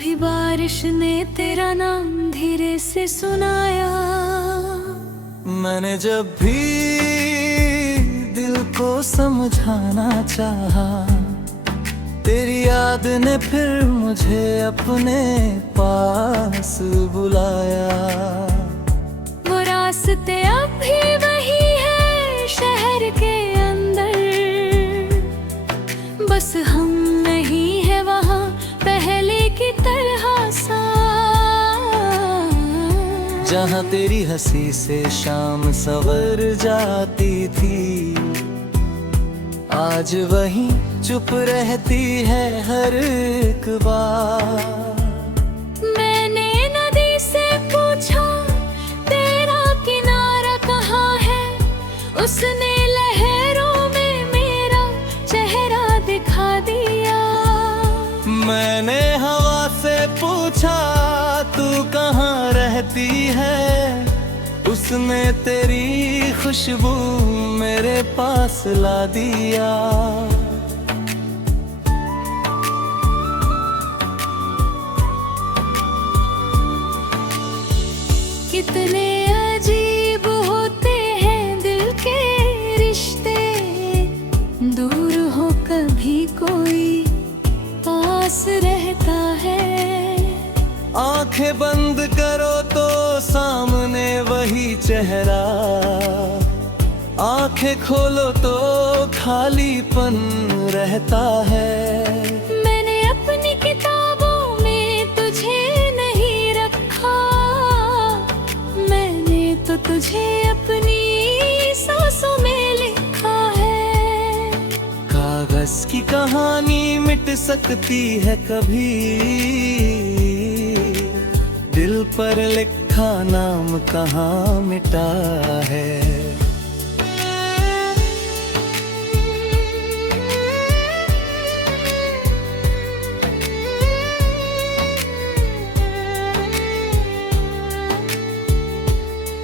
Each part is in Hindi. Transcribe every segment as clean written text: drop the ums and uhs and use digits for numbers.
कभी बारिश ने तेरा नाम धीरे से सुनाया। मैंने जब भी दिल को समझाना चाहा, तेरी याद ने फिर मुझे अपने पास बुलाया। वो रास्ते अब भी वही है शहर के अंदर, बस हम नहीं है वहाँ पहले की तरह सा। जहाँ तेरी हंसी से शाम सवर जाती थी, आज वहीं चुप रहती है हर एक बार। मैंने नदी से पूछा तेरा किनारा कहाँ है, उसने लहरों में मेरा चेहरा दिखा दिया। मैंने हवा से पूछा तू कहाँ रहती है, उसने तेरी खुशबू मेरे पास ला दिया। कितने अजीब होते हैं दिल के रिश्ते, दूर हो कभी कोई पास रहता है। आंखें बंद करो तो सामने वही चेहरा, आंखें खोलो तो खालीपन रहता है। मैंने अपनी किताबों में तुझे नहीं रखा, मैंने तो तुझे अपनी सांसों में लिखा है। कागज की कहानी मिट सकती है कभी, दिल पर लिखा नाम कहाँ मिटा है।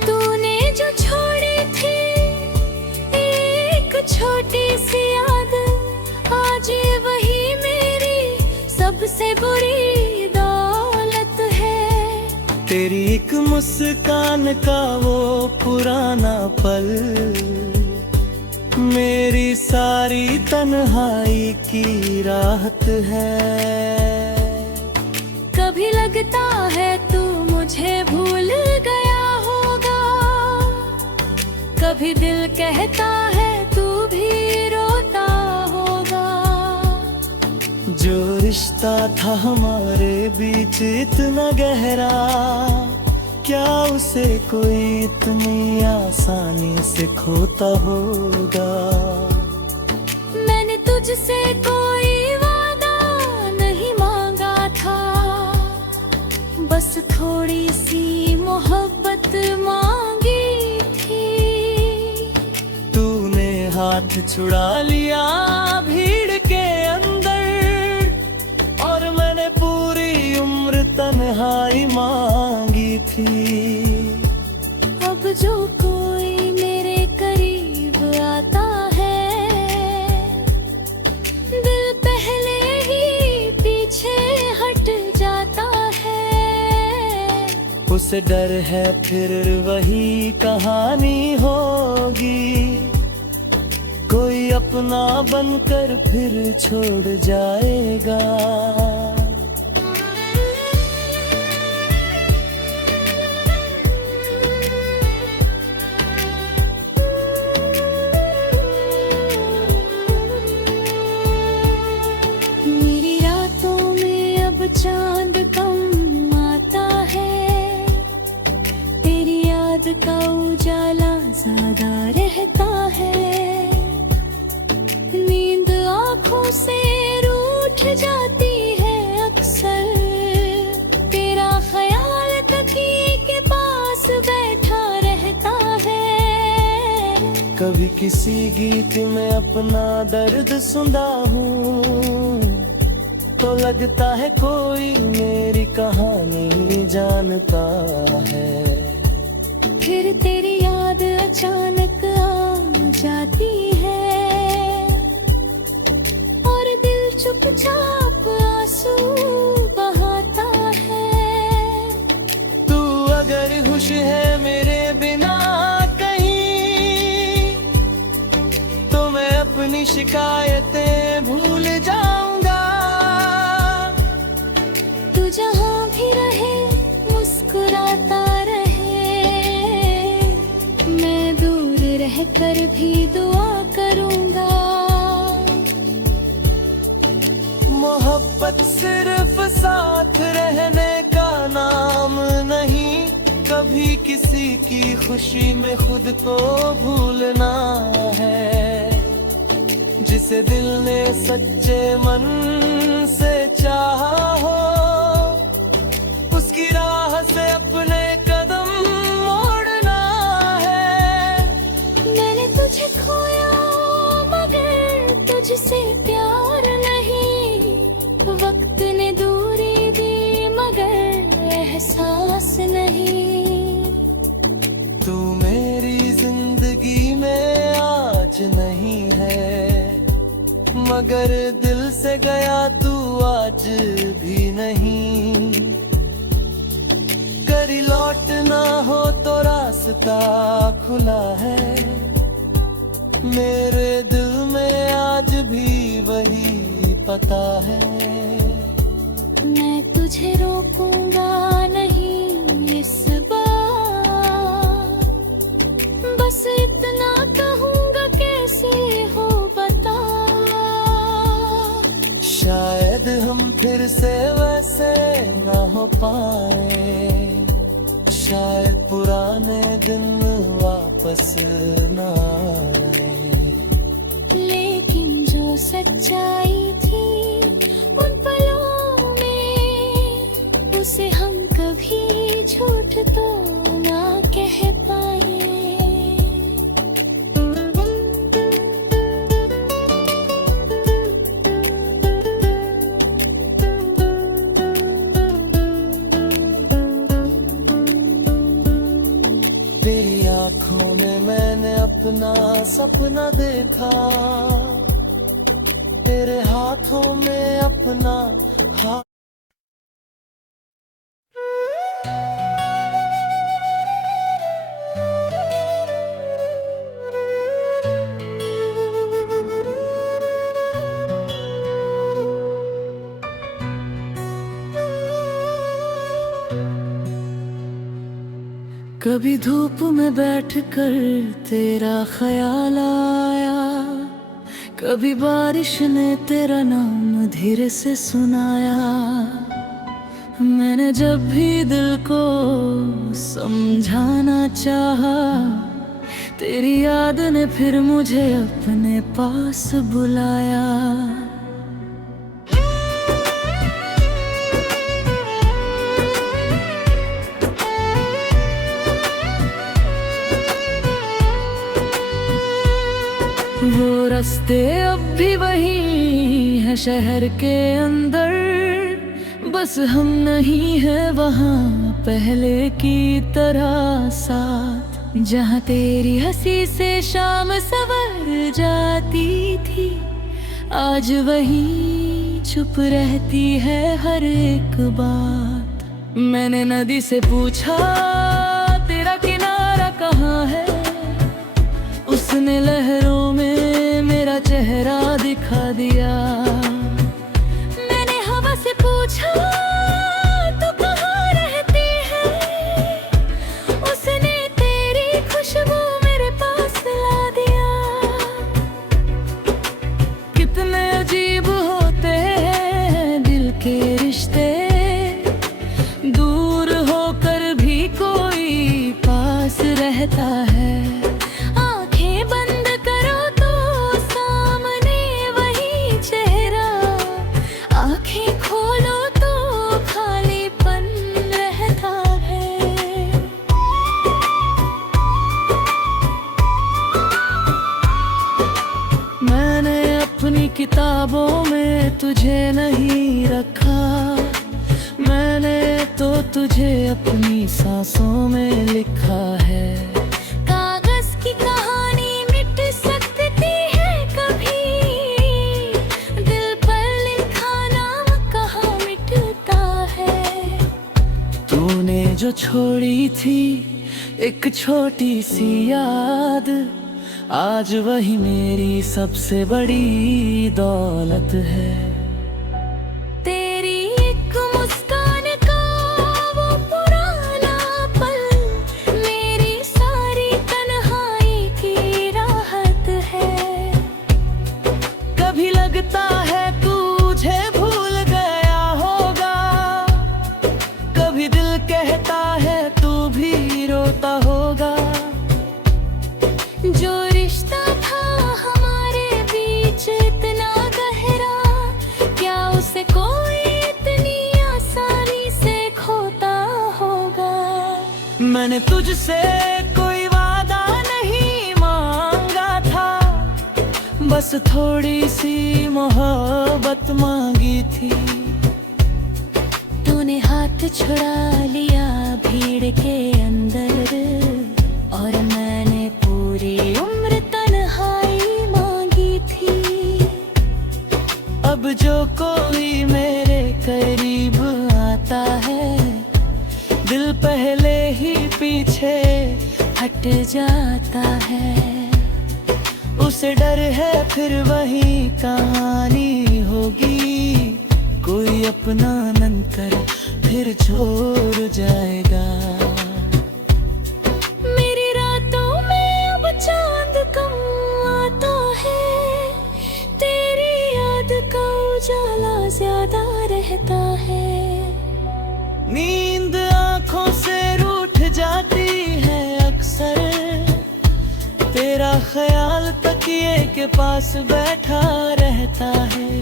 तूने जो छोड़ी थी एक छोटी सी याद, आज वही मेरी सबसे बुरी दौलत है। तेरी एक मुस्कान का वो पुराना पल, मेरी सारी तन्हाई की राहत है। कभी लगता है तू मुझे भूल गया होगा, कभी दिल कहता है तू भी रोता होगा। जो रिश्ता था हमारे बीच इतना गहरा, क्या उसे कोई इतनी आसानी से खोता होगा। मैंने तुझसे कोई वादा नहीं मांगा था, बस थोड़ी सी मोहब्बत मांगी थी। तूने हाथ छुड़ा लिया भीड़ के अंदर, और मैंने पूरी उम्र तन्हाई मांगी थी। अब जो कोई मेरे करीब आता है, दिल पहले ही पीछे हट जाता है। उसे डर है फिर वही कहानी होगी, कोई अपना बनकर फिर छोड़ जाएगा। मेरी रातों में अब चांद कम आता है, तेरी याद का उजाला ज्यादा रहता है। नींद आँखों से रूठ जाती है अक्सर, तेरा ख्याल तकिए के पास बैठा रहता है। कभी किसी गीत में अपना दर्द सुनता हूँ, तो लगता है कोई मेरी कहानी जानता है। फिर तेरी याद अचानक आ जाती है, और दिल चुपचाप आंसू बहाता शिकायतें भूल जाऊंगा। तू जहाँ भी रहे मुस्कुराता रहे, मैं दूर रहकर भी दुआ करूंगा। मोहब्बत सिर्फ साथ रहने का नाम नहीं, कभी किसी की खुशी में खुद को भूलना है। जिसे दिल ने सच्चे मन से चाहा हो, उसकी राह से अपने कदम मोड़ना है। मैंने तुझे खोया मगर तुझसे प्यार नहीं, वक्त ने दूरी दी मगर एहसास नहीं। तू मेरी जिंदगी में आज नहीं है, मगर दिल से गया तू आज भी नहीं। करी लौटना हो तो रास्ता खुला है, मेरे दिल में आज भी वही पता है। मैं तुझे रोकूंगा नहीं इस बार, बस इतना कहूंगा कैसे हो बता। शायद हम फिर से वैसे ना हो पाए, शायद पुराने दिन वापस ना आए। लेकिन जो सच्चाई थी उन पलों में, उसे हम कभी झूठ तो ना कह पाए। तेरी आंखों में मैंने अपना सपना देखा, तेरे हाथों में अपना हाथ। कभी धूप में बैठकर तेरा ख्याल आया, कभी बारिश ने तेरा नाम धीरे से सुनाया। मैंने जब भी दिल को समझाना चाहा, तेरी याद ने फिर मुझे अपने पास बुलाया। वो रास्ते अब भी वही है शहर के अंदर, बस हम नहीं है वहाँ पहले की तरह साथ। जहाँ तेरी हंसी से शाम सवर जाती थी, आज वही चुप रहती है हर एक बात। मैंने नदी से पूछा तेरा किनारा कहाँ है, उसने लहरों में मेरा चेहरा दिखा दिया। मैंने हवा से पूछा तू कहाँ रहती है, उसने तेरी खुशबू मेरे पास ला दिया। कितने अजीब होते हैं दिल के रिश्ते, दूर होकर भी कोई पास रहता है। किताबों में तुझे नहीं रखा, मैंने तो तुझे अपनी सांसों में लिखा है। कागज की कहानी मिट सकती है कभी, दिल पर लिखा नाम कहाँ मिटता है। तूने जो छोड़ी थी एक छोटी सी याद, आज वही मेरी सबसे बड़ी दौलत है। तेरी एक मुस्कान का वो पुराना पल मेरी सारी तन्हाई की राहत है। कभी लगता है तुझे भूल गया होगा, कभी दिल कहता है तू भी रोता होगा। जो रिश्ता था हमारे बीच इतना गहरा, क्या उसे कोई इतनी आसानी से खोता होगा। मैंने तुझसे कोई वादा नहीं मांगा था, बस थोड़ी सी मोहब्बत मांगी थी। तूने हाथ छुड़ा लिया भीड़ के अंदर, और मैंने पूरी उम्र तन्हाई मांगी थी। अब जो कोई मेरे करीब आता है, दिल पहले ही पीछे हट जाता है। उसे डर है फिर वही कहानी होगी, कोई अपना नन कर फिर छोड़ जाएगा। मेरी रातों में अब चांद कम आता है, तेरी याद का उजाला ज्यादा रहता है। नींद आंखों से रूठ जाती है अक्सर, तेरा ख्याल तकिए के पास बैठा रहता है।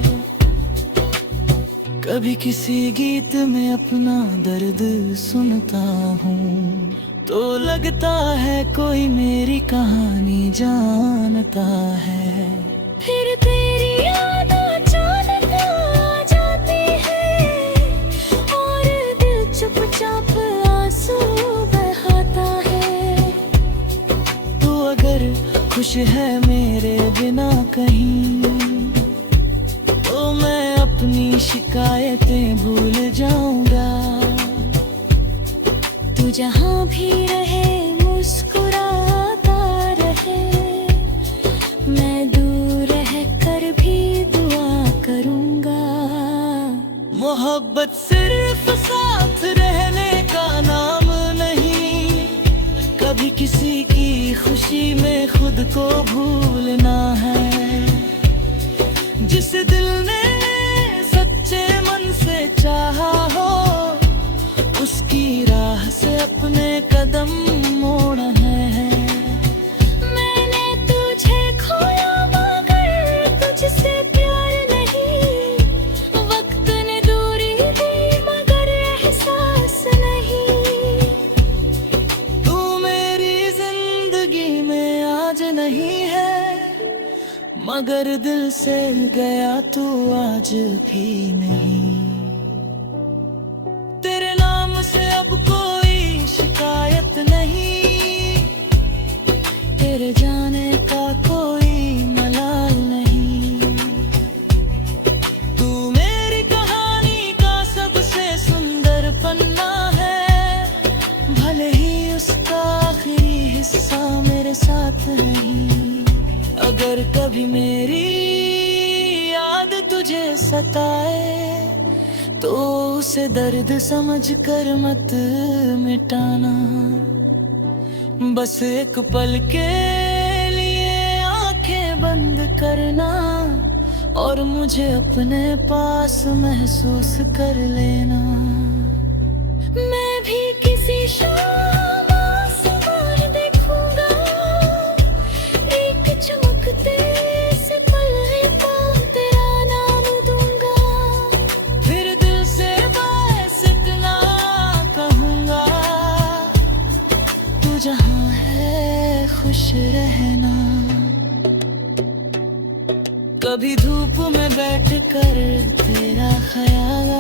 कभी किसी गीत में अपना दर्द सुनता हूँ, तो लगता है कोई मेरी कहानी जानता है। फिर तेरी याद अचानक आ जाती है, और दिल चुपचाप आंसू बहाता है। तू अगर खुश है मेरे बिना कहीं, तो मैं अपनी शिकायतें भूल जाऊंगा। तू जहाँ भी रहे मुस्कुराता रहे, मैं दूर रह कर भी दुआ करूँगा। मोहब्बत सिर्फ साथ रहने का नाम नहीं, कभी किसी की खुशी में खुद को भूलना है। जिस दिल ने सच्चे मन से चाहा हो, उसकी राह से अपने कदम मोड़ने हैं। मैंने तुझे खोया मगर तुझसे प्यार नहीं, वक्त ने दूरी दी मगर एहसास नहीं। तू मेरी जिंदगी में आज नहीं है, मगर दिल से गया तू आज भी नहीं। तेरे नाम से अब कोई शिकायत नहीं, तेरे जाने का कोई मलाल नहीं। तू मेरी कहानी का सबसे सुंदर पन्ना है, भले ही उसका आखिरी हिस्सा मेरे साथ नहीं। अगर कभी मेरी याद तुझे सताए, तो उसे दर्द समझ कर मत मिटाना। बस एक पल के लिए आंखें बंद करना, और मुझे अपने पास महसूस कर लेना। मैं भी किसी शाम आसमान देखूंगा, एक चमकते से पल पाँव तेरा नाम दूंगा। फिर दिल से बस इतना कहूँगा, तू जहाँ है खुश रहना। कभी धूप में बैठ कर तेरा ख्याल,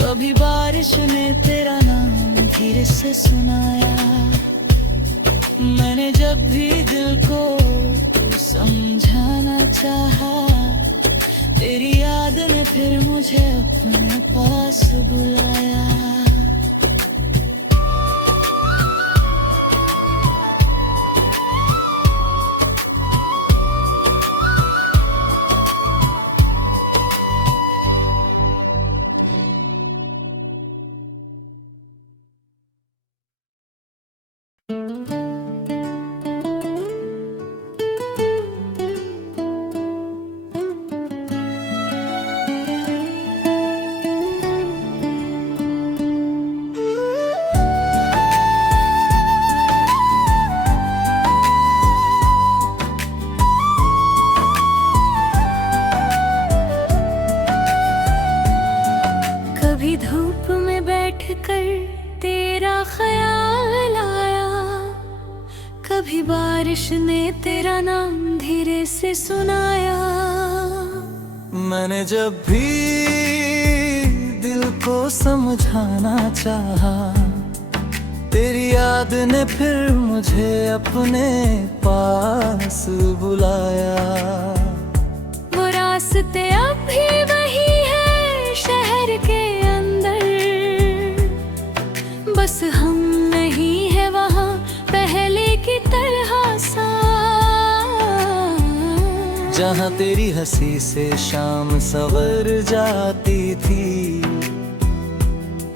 कभी बारिश ने तेरा नाम धीरे से सुनाया। मैंने जब भी दिल को समझाना चाहा, तेरी याद ने फिर मुझे अपने पास बुलाया। तेरा ख्याल आया, कभी बारिश ने तेरा नाम धीरे से सुनाया। मैंने जब भी दिल को समझाना चाहा, तेरी याद ने फिर मुझे अपने पास बुलाया। वो रास्ते अब भी वही है शहर के अंदर, बस हम नहीं है वहाँ पहले की तरह सा। जहाँ तेरी हंसी से शाम सवर जाती थी,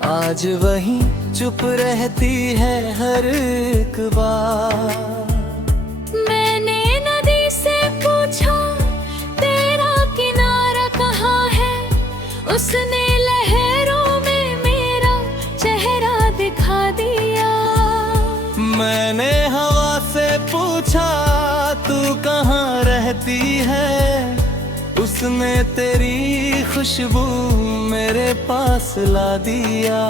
आज वहीं चुप रहती है हर एक बार। मैंने नदी से पूछा तेरा किनारा कहाँ है, उसने लहरों में मेरा चेहरा दिखा दिया। मैंने हवा से पूछा तू कहाँ रहती है, उसने तेरी खुशबू मेरे पास ला दिया।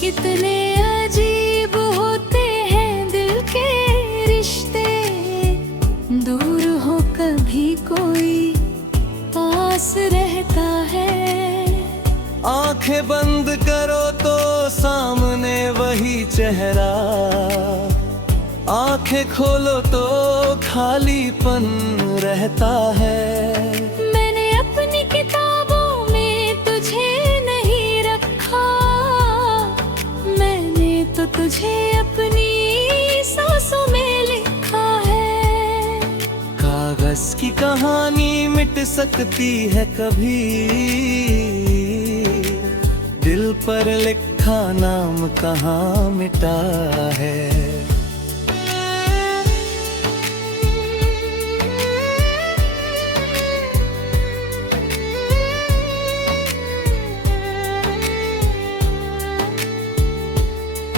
कितने अजीब होते हैं दिल के रिश्ते, दूर हो कभी कोई पास रहता है। आंखें बंद करो तो सामने वही चेहरा, आंखें खोलो तो खालीपन रहता है। मैंने अपनी किताबों में तुझे नहीं रखा, मैंने तो तुझे अपनी सांसों में लिखा है। कागज की कहानी मिट सकती है कभी, दिल पर लिखा नाम कहाँ मिटा है।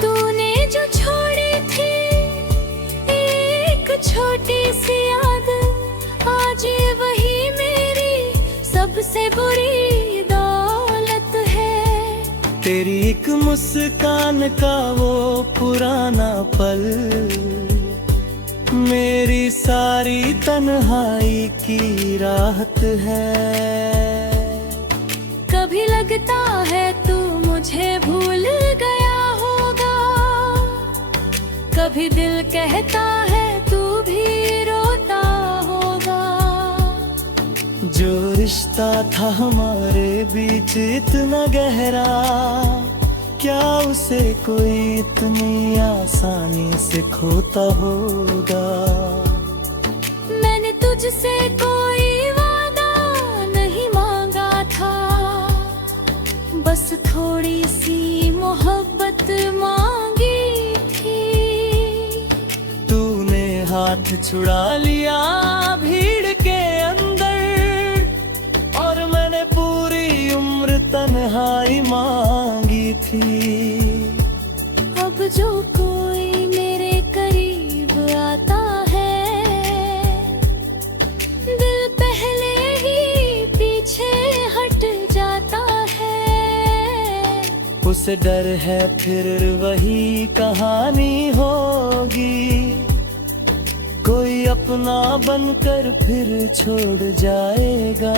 तूने जो छोड़ी थी एक छोटी सी याद, आज वही मेरी सबसे बुरी दौलत है। तेरी एक मुस्कान का वो पुराना पल, मेरी सारी तन्हाई की राहत है। कभी लगता है तू मुझे भूल गया होगा, कभी दिल कहता है तू भी रोता होगा। जो रिश्ता था हमारे बीच इतना गहरा, क्या उसे कोई इतनी आसानी से खोता होगा। मैंने तुझसे कोई वादा नहीं मांगा था, बस थोड़ी सी मोहब्बत मांगी थी। तूने हाथ छुड़ा लिया भीड़ के अंदर, और मैंने पूरी उम्र तन्हाई मांगी थी। अब जो कोई मेरे करीब आता है, दिल पहले ही पीछे हट जाता है। उसे डर है फिर वही कहानी होगी, कोई अपना बनकर फिर छोड़ जाएगा।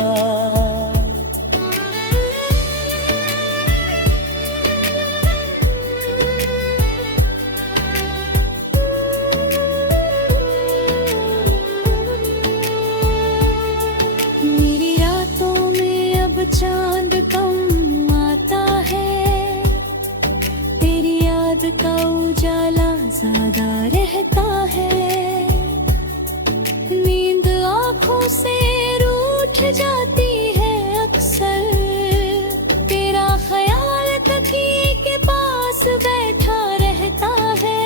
मेरी रातों में अब चांद कम आता है, तेरी याद का उजाला ज्यादा रहता है। नींद आँखों से रूठ जाती है अक्सर, तेरा ख्याल तकिए के पास बैठा रहता है।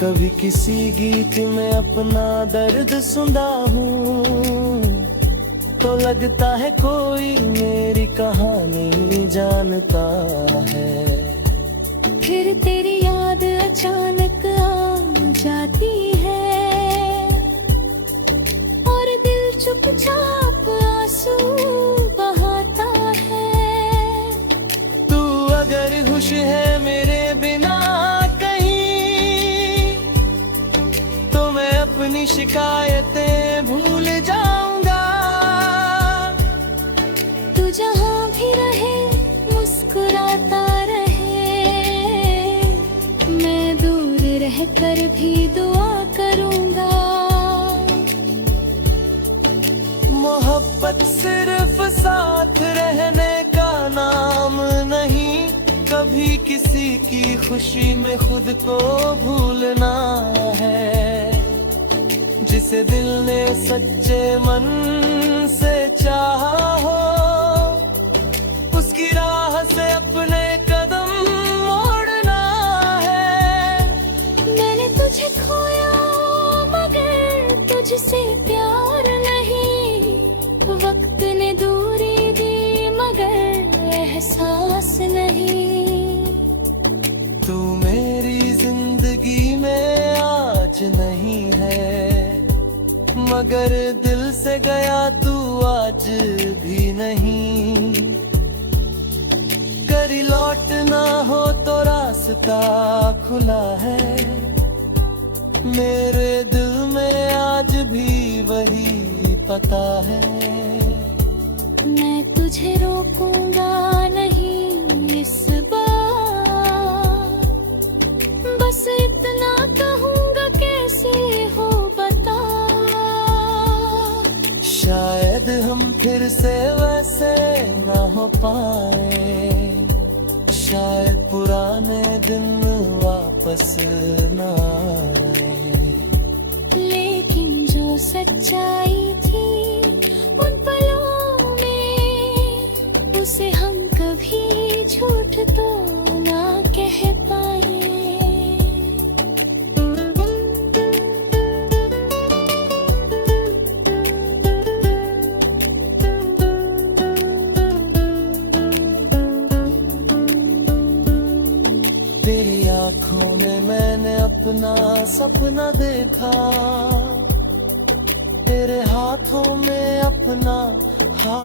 कभी किसी गीत में अपना दर्द सुनता हूँ, तो लगता है कोई मेरी कहानी जानता है। फिर तेरी याद अचानक आ जाती है, और दिल अपनी शिकायतें भूल जाऊंगा। तू जहाँ भी रहे मुस्कुराता रहे, मैं दूर रहकर भी दुआ करूंगा। मोहब्बत सिर्फ साथ रहने का नाम नहीं, कभी किसी की खुशी में खुद को भूलना है। जिसे दिल ने सच्चे मन से चाहा हो, उसकी राह से अपने कदम मोड़ना है। मैंने तुझे खोया मगर तुझसे प्यार नहीं, वक्त ने दूरी दी मगर एहसास नहीं। तू मेरी जिंदगी में आज नहीं है, मगर दिल से गया तू आज भी नहीं। करी लौटना हो तो रास्ता खुला है, मेरे दिल में आज भी वही पता है। मैं तुझे रोकूंगा नहीं इस बार, बस इतना कहूंगा कैसे हो बता। शायद हम फिर से वैसे ना हो पाए, शायद पुराने दिन वापस ना आए। लेकिन जो सच्चाई थी उन पलों में, उसे हम कभी झूठ तो ना कह पाए। तेरी आंखों में मैंने अपना सपना देखा, तेरे हाथों में अपना हाथ